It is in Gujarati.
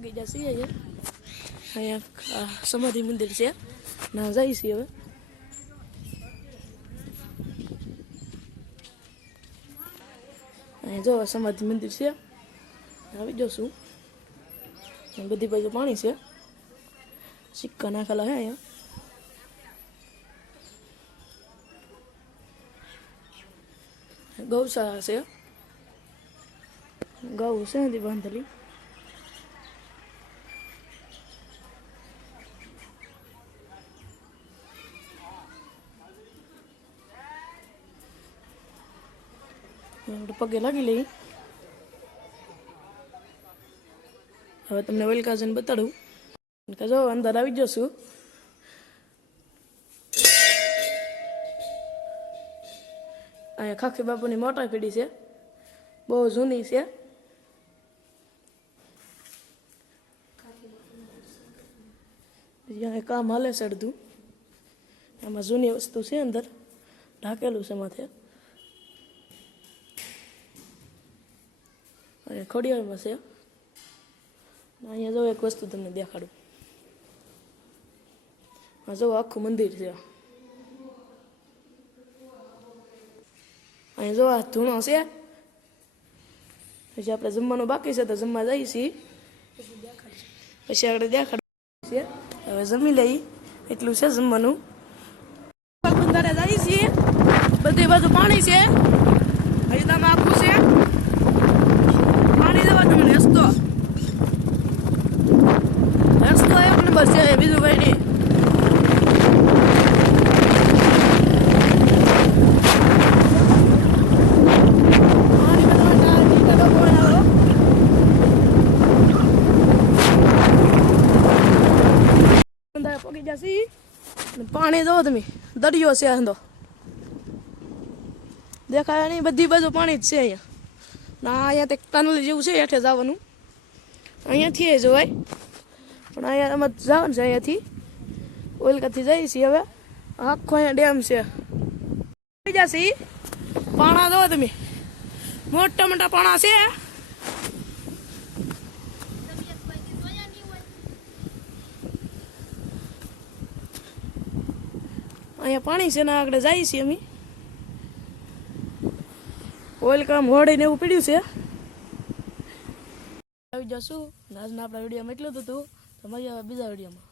પગી જશે અહીંયા સમાધિ મંદિર છે ના જાય છે હવે અહીંયા જો સમાધિ મંદિર છે આવી જશું બધી બાજુ પાણી છે સિક્કા નાખેલા હે અહીંયા ગૌશાળા છે ગૌ છે નથી બાંધેલી પગે લાગી લઈ હવે તમને વેલકાજન બતાડું કે જો અંદર આવી જશું અહીંયા ખાખી બાપુની મોટા પેઢી છે બહુ જૂની છે અહીંયા કામ હાલે છે અડધું એમાં જૂની વસ્તુ છે અંદર ઢાંકેલું છે માથે અહીંયા ખોડિયારમાં છે અહીંયા જો એક વસ્તુ તમને દેખાડું આ જો આખું મંદિર છે અહીંયા જો આ ધૂણો છે પછી આપણે જમવાનું બાકી છે તો જમવા જઈએ છીએ પછી આપણે દેખાડું છે હવે જમી લઈ એટલું છે જમવાનું બંધારે જઈએ છીએ બધી બાજુ પાણી છે હજી તમે આખું છે પાણી જવા તમને રસ્તો એક નંબર છે બીજું કઈ નહીં પગી જશે પાણી જોવો તમે દરિયો છે આંધો દેખાય નહીં બધી બાજુ પાણી જ છે અહીંયા ના અહીંયા એક ટનલ જેવું છે હેઠે જવાનું અહીંયાથી જોવાય પણ અહીંયા અમે જવાનું છે અહીંયાથી ઓલકાથી જઈએ છીએ હવે આખો અહીંયા ડેમ છે જશે પાણા જોવો તમે મોટા મોટા પાણા છે અહીંયા પાણી છે ને આગળ જઈએ છીએ અમે વેલકમ હોડી ને એવું પીડ્યું છે આવી જશું આજના આપણા વિડીયોમાં એટલું જ હતું તો મળીએ બીજા વિડીયોમાં